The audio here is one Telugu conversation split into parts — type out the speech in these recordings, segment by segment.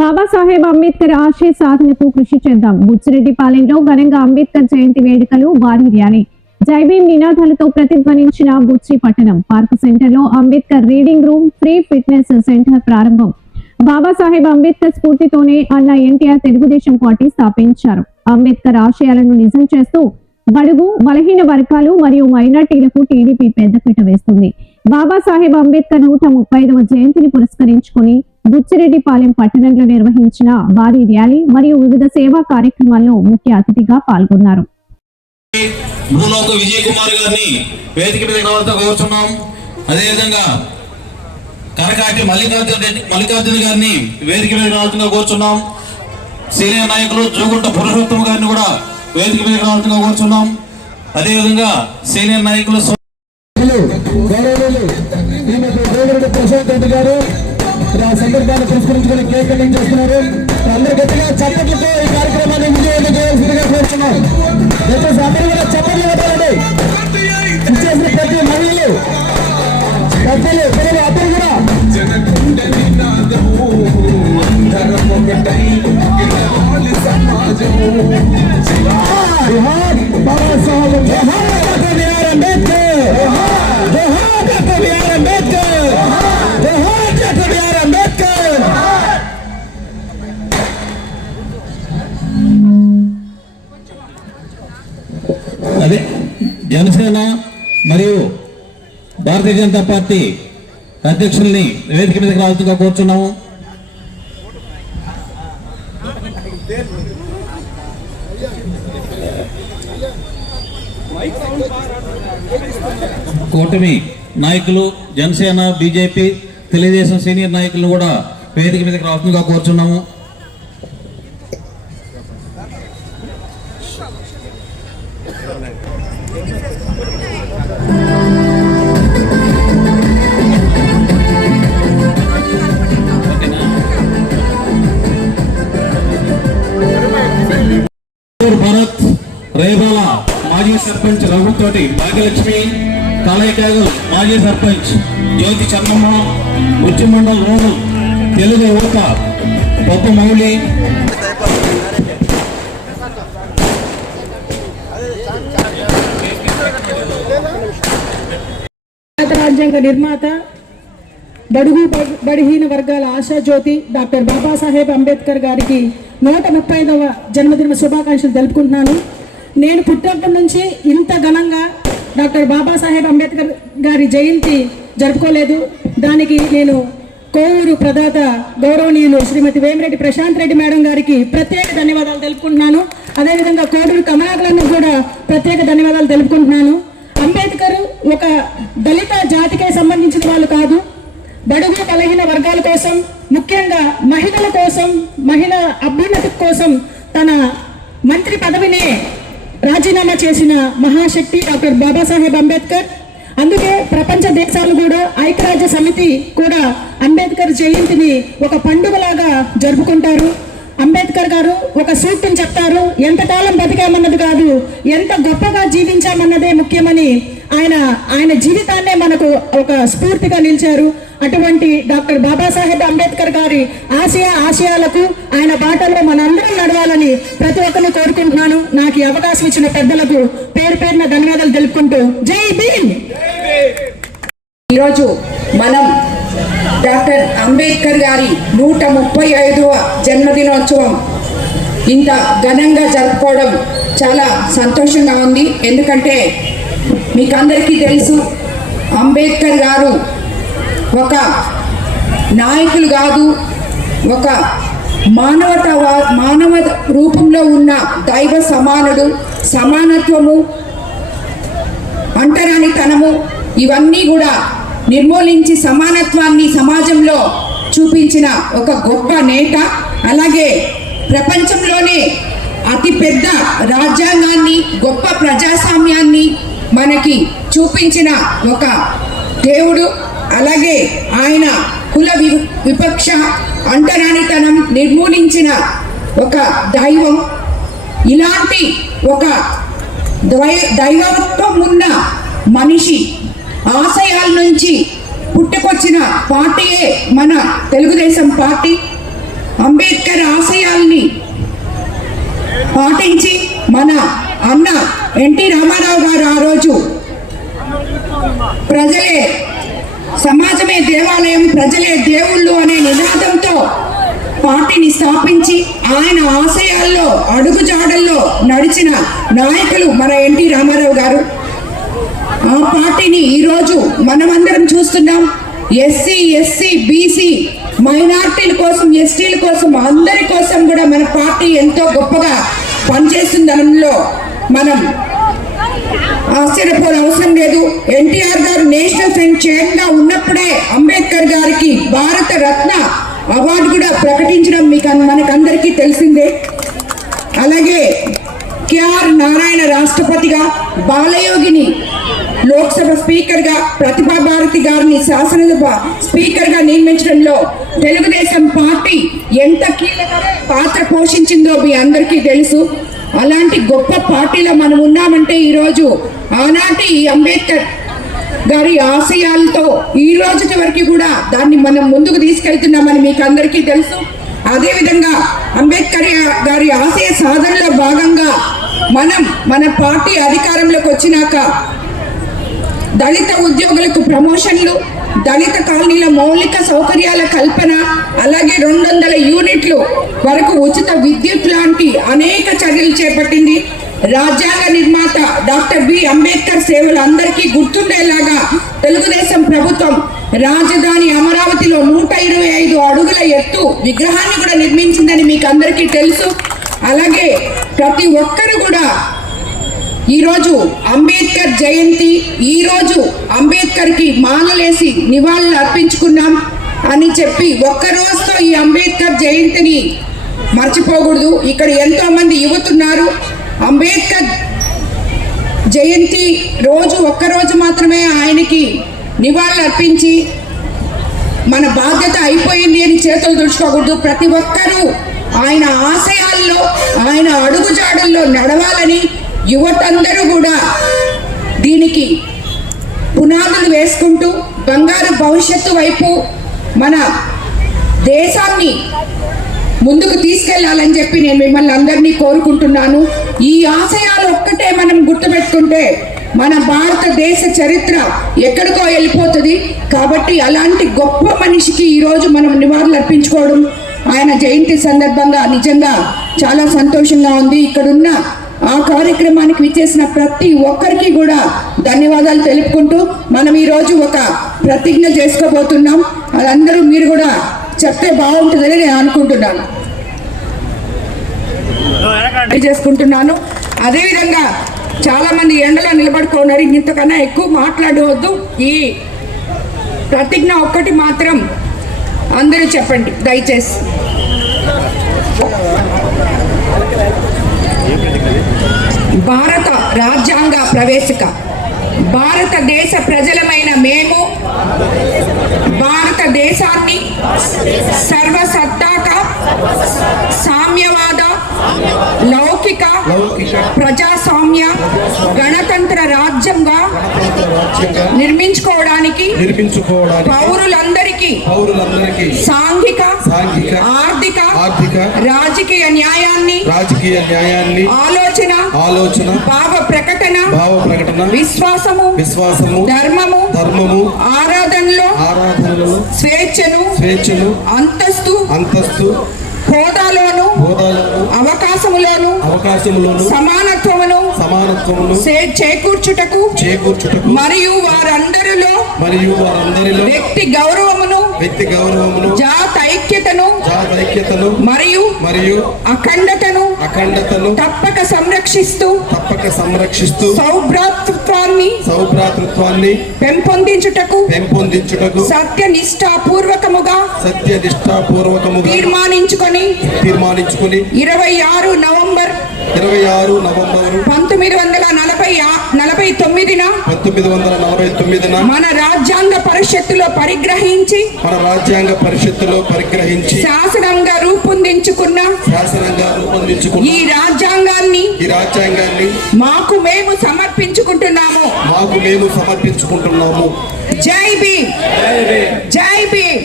బాబాసాహెబ్ అంబేద్కర్ ఆశయ సాధనకు కృషి చేద్దాం. బుచ్చిరెడ్డిపాలెంలో ఘనంగా అంబేద్కర్ జయంతి వేడుకలు, భారీ ర్యాలీ, జైభీం నినాదాలతో ప్రతిధ్వనించిన బుచ్చి పట్టణం. పార్క్ సెంటర్ లో Ambedkar reading room, free fitness centre ప్రారంభం. బాబాసాహెబ్ అంబేద్కర్ స్ఫూర్తితోనే అన్న ఎన్టీఆర్ తెలుగుదేశం పార్టీ స్థాపించారు. అంబేద్కర్ ఆశయాలను నిజం చేస్తూ బడుగు, బలహీన వర్గాలు మరియు మైనార్టీలకు టీడీపీ పెద్దపీట వేస్తుంది. బాబాసాహెబ్ అంబేద్కర్ 135వ జయంతిని పురస్కరించుకుని బుచ్చిరెడ్డిపాలెం పట్టణంలో నిర్వహించిన భారీ ర్యాలీ మరియు వివిధ సేవా కార్యక్రమాల్లో ముఖ్య అతిథిగా పాల్గొన్నారు. విజయ్ కుమార్ గారిని వేదిక మీద కోరుతున్నాం. అదేవిధంగా కరకాటి మల్లికార్జున గారిని వేదిక మీద రావాల్సిందిగా కోరుచున్నాం. సీనియర్ నాయకులు జోగుంట పురుషోత్తమ గారిని కూడా వేదిక మీద రావాల్సిందిగా కోరుచున్నాం. అదేవిధంగా సీనియర్ నాయకులు ప్రశాంత్ రెడ్డి గారు సందర్భాన్ని పురస్కరించుకుని కేక్ కటింగ్ చేస్తున్నారు. అందరూ గట్టిగా చప్పట్లతో ఈ కార్యక్రమాన్ని విజయవంతం చేయాల్సిందిగా కోరుతున్నాం. దయచేసి అందరూ కూడా చప్పట్లు పెట్టాలండి. ఇచ్చేసిన ప్రతి మహిళలు, పెద్దలు, పిల్లలు అందరూ కూడా అదే జనసేన మరియు భారతీయ జనతా పార్టీ అధ్యక్షుల్ని వేదిక మీదకి రావాల్సిందిగా కోరుచున్నాము. కూటమి నాయకులు, జనసేన, బీజేపీ, తెలుగుదేశం సీనియర్ నాయకులను కూడా వేదిక మీదకి రావాల్సిందిగా కోరుచున్నాము. భరత్, రేబాల మాజీ సర్పంచ్ రఘుతోటి, భాగ్యలక్ష్మి, కాళయకాగల్ మాజీ సర్పంచ్ జ్యోతి చన్నమ్మ, ఉచ్చి మండల్ రోడ్డు తెలుగు యువత పొప్ప మౌలి, రాజ్యాంగ నిర్మాత, బడుగు బడిహీన వర్గాల ఆశాజ్యోతి డాక్టర్ బాబాసాహెబ్ అంబేద్కర్ గారికి 135వ జన్మదిన శుభాకాంక్షలు తెలుపుకుంటున్నాను. నేను పుట్టినప్పటి నుంచి ఇంత ఘనంగా డాక్టర్ బాబాసాహెబ్ అంబేద్కర్ గారి జయంతి జరుపుకోలేదు. దానికి నేను కోవూరు ప్రదాత గౌరవనీయులు శ్రీమతి వేమిరెడ్డి ప్రశాంత్ రెడ్డి మేడం గారికి ప్రత్యేక ధన్యవాదాలు తెలుపుకుంటున్నాను. అదేవిధంగా కోడూరు కమలాకర్ను కూడా ప్రత్యేక ధన్యవాదాలు తెలుపుకుంటున్నాను. అంబేద్కర్ ఒక దళిత జాతికే సంబంధించిన వాళ్ళు కాదు, బడుగు బలహీన వర్గాల కోసం, ముఖ్యంగా మహిళల కోసం, మహిళ అభ్యున్నతి కోసం తన మంత్రి పదవిని రాజీనామా చేసిన మహాశక్తి డాక్టర్ బాబాసాహెబ్ అంబేద్కర్. అందుకే ప్రపంచ దేశాలు కూడా, ఐక్యరాజ్య సమితి కూడా అంబేద్కర్ జయంతిని ఒక పండుగలాగా జరుపుకుంటారు. అంబేద్కర్ గారు ఒక సూక్తిని చెప్తారు, ఎంతకాలం బతికామన్నది కాదు, ఎంత గొప్పగా జీవించామన్నదే ముఖ్యమని. ఆయన జీవితాన్నే మనకు ఒక స్ఫూర్తిగా నిలిచారు. అటువంటి డాక్టర్ బాబాసాహెబ్ అంబేద్కర్ గారి ఆశయాలకు, ఆయన బాటలో మనందరం నడవాలని ప్రతి ఒక్కరిని కోరుకుంటున్నాను. నాకు ఈ అవకాశం ఇచ్చిన పెద్దలకు పేరు పేరున ధన్యవాదాలు తెలుపుకుంటూ జై భీమ్. ఈరోజు మనం డాక్టర్ అంబేద్కర్ గారి 135వ జన్మదినోత్సవం ఇంత ఘనంగా జరుపుకోవడం చాలా సంతోషంగా ఉంది. ఎందుకంటే మీకు అందరికీ తెలుసు, అంబేద్కర్ గారు ఒక నాయకులు కాదు, ఒక మానవ రూపంలో ఉన్న దైవ సమానుడు. సమానత్వము, అంటరానితనము ఇవన్నీ కూడా నిర్మూలించి సమానత్వాన్ని సమాజంలో చూపించిన ఒక గొప్ప నేత. అలాగే ప్రపంచంలోనే అతిపెద్ద రాజ్యాంగాన్ని, గొప్ప ప్రజాస్వామ్యాన్ని మనకి చూపించిన ఒక దేవుడు. అలాగే ఆయన కుల విపక్ష, అంటరానితనం నిర్మూలించిన ఒక దైవం. ఇలాంటి ఒక దైవత్వం ఉన్న మనిషి ఆశయాల నుంచి పుట్టుకొచ్చిన పార్టీయే మన తెలుగుదేశం పార్టీ. అంబేద్కర్ ఆశయాల్ని పాటించి మన అన్న ఎన్టీ రామారావు గారు ఆ రోజు ప్రజలే సమాజమే దేవాలయం, ప్రజలే దేవుళ్ళు అనే నినాదంతో పార్టీని స్థాపించి ఆయన ఆశయాల్లో అడుగుజాడల్లో నడిచిన నాయకులు మన ఎన్టీ రామారావు గారు. ఆ పార్టీని ఈరోజు మనమందరం చూస్తున్నాం. ఎస్సీ, ఎస్సీ, బీసీ, మైనార్టీల కోసం, ఎస్టీల కోసం, అందరి కోసం కూడా మన పార్టీ ఎంతో గొప్పగా పనిచేస్తుందనలో మనం ఆశ్చర్యపోని అవసరం లేదు. ఎన్టీఆర్ గారు నేషనల్ ఫ్రంట్ చైర్గా ఉన్నప్పుడే అంబేద్కర్ గారికి భారత రత్న అవార్డు కూడా ప్రకటించడం మనకందరికీ తెలిసిందే. అలాగే కేఆర్ నారాయణ రాష్ట్రపతిగా, బాలయోగిని లోక్సభ స్పీకర్గా, ప్రతిభా భారతి గారిని శాసనసభ స్పీకర్గా నియమించడంలో తెలుగుదేశం పార్టీ ఎంత కీలక పాత్ర పోషించిందో మీ అందరికీ తెలుసు. అలాంటి గొప్ప పార్టీలో మనం ఉన్నామంటే ఈరోజు ఆనాటి అంబేద్కర్ గారి ఆశయాలతో ఈ రోజు వరకు కూడా దాన్ని మనం ముందుకు తీసుకెళ్తున్నామని మీకు అందరికీ తెలుసు. అదేవిధంగా అంబేద్కర్ గారి ఆశయ సాధనలో భాగంగా మన పార్టీ అధికారంలోకి వచ్చినాక దళిత ఉద్యోగులకు ప్రమోషన్లు, దళిత కాలనీల మౌలిక సౌకర్యాల కల్పన, అలాగే 200 యూనిట్లు వరకు ఉచిత విద్యుత్ లాంటి అనేక చర్యలు చేపట్టింది. రాజ్యాంగ నిర్మాత డాక్టర్ బి అంబేద్కర్ సేవలు అందరికీ గుర్తుండేలాగా తెలుగుదేశం ప్రభుత్వం రాజధాని అమరావతిలో 125 అడుగుల ఎత్తు విగ్రహాన్ని కూడా నిర్మించిందని మీకు అందరికీ తెలుసు. అలాగే ప్రతి ఒక్కరు కూడా ఈరోజు అంబేద్కర్ జయంతి, ఈరోజు అంబేద్కర్కి మాలలేసి నివాళులు అర్పించుకున్నాం అని చెప్పి ఒక్క రోజుతో ఈ అంబేద్కర్ జయంతిని మర్చిపోకూడదు. ఇక్కడ ఎంతో మంది యువతున్నారు. అంబేద్కర్ జయంతి రోజు ఒక్కరోజు మాత్రమే ఆయనకి నివాళులు అర్పించి మన బాధ్యత అయిపోయింది అని చేతులు తుడుచుకోకూడదు. ప్రతి ఒక్కరూ ఆయన ఆశయాల్లో, ఆయన అడుగుజాడల్లో నడవాలని యువతందరూ కూడా దీనికి పునాదులు వేసుకుంటూ బంగారు భవిష్యత్తు వైపు మన దేశాన్ని ముందుకు తీసుకెళ్లాలని చెప్పి నేను మిమ్మల్ని అందరినీ కోరుకుంటున్నాను. ఈ ఆశయాలు ఒక్కటే మనం గుర్తుపెట్టుకుంటే మన భారతదేశ చరిత్ర ఎక్కడికో వెళ్ళిపోతుంది. కాబట్టి అలాంటి గొప్ప మనిషికి ఈరోజు మనం నివాళులు అర్పించుకోవడం ఆయన జయంతి సందర్భంగా నిజంగా చాలా సంతోషంగా ఉంది. ఇక్కడున్న ఆ కార్యక్రమానికి విచ్చేసిన ప్రతి ఒక్కరికి కూడా ధన్యవాదాలు తెలుపుకుంటూ మనం ఈరోజు ఒక ప్రతిజ్ఞ చేసుకోబోతున్నాం. అదందరూ మీరు కూడా చెప్తే బాగుంటుందని నేను అనుకుంటున్నాను, చేసుకుంటున్నాను. అదేవిధంగా చాలా మంది ఎండలో నిలబడుకున్నారు. ఇంతకన్నా ఎక్కువ మాట్లాడవద్దు. ఈ ప్రతిజ్ఞ ఒక్కటి మాత్రం అందరూ చెప్పండి దయచేసి. భారత రాజ్యాంగ ప్రవేశిక. భారతదేశ ప్రజలమైన మేము భారతదేశాన్ని సర్వసత్తాక సామ్యవాద లౌకిక ప్రజాస్వామ్య గణతంత్ర రాజ్యంగా నిర్మించుకోవడానికి పౌరులందరికీ సాంఘిక ఆర్థిక రాజకీయ న్యాయాన్ని ఆలోచన భావ ప్రకటన విశ్వాసము ధర్మము ఆరాధనలో స్వేచ్ఛను అంతస్తు హోదాలోను అవకాశములోను సమానత్వమును చేకూర్చుటకు మరియు వారందరిలో వ్యక్తి గౌరవమును జాత ఐక్యతను మరియు అఖండతను తప్పక సంరక్షిస్తూ సౌభ్రాతృత్వాన్ని పెంపొందించుటకు సత్యనిష్టాపూర్వకముగా తీర్మానించుకొని 26 నవంబర్ 1949 మన రాజ్యాంగ పరిషత్తులో పరిగ్రహించి శాసనంగా రూపొందించుకున్న ఈ రాజ్యాంగాన్ని మాకు మేము సమర్పించుకుంటున్నాము. జై భీమ్, జై భీమ్.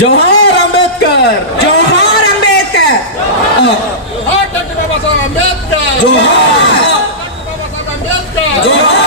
జోహార్ అంబేద్కర్. అంబేద్కర్. జోహార్ అంబేద్కర్. జోహార్. జోహార్.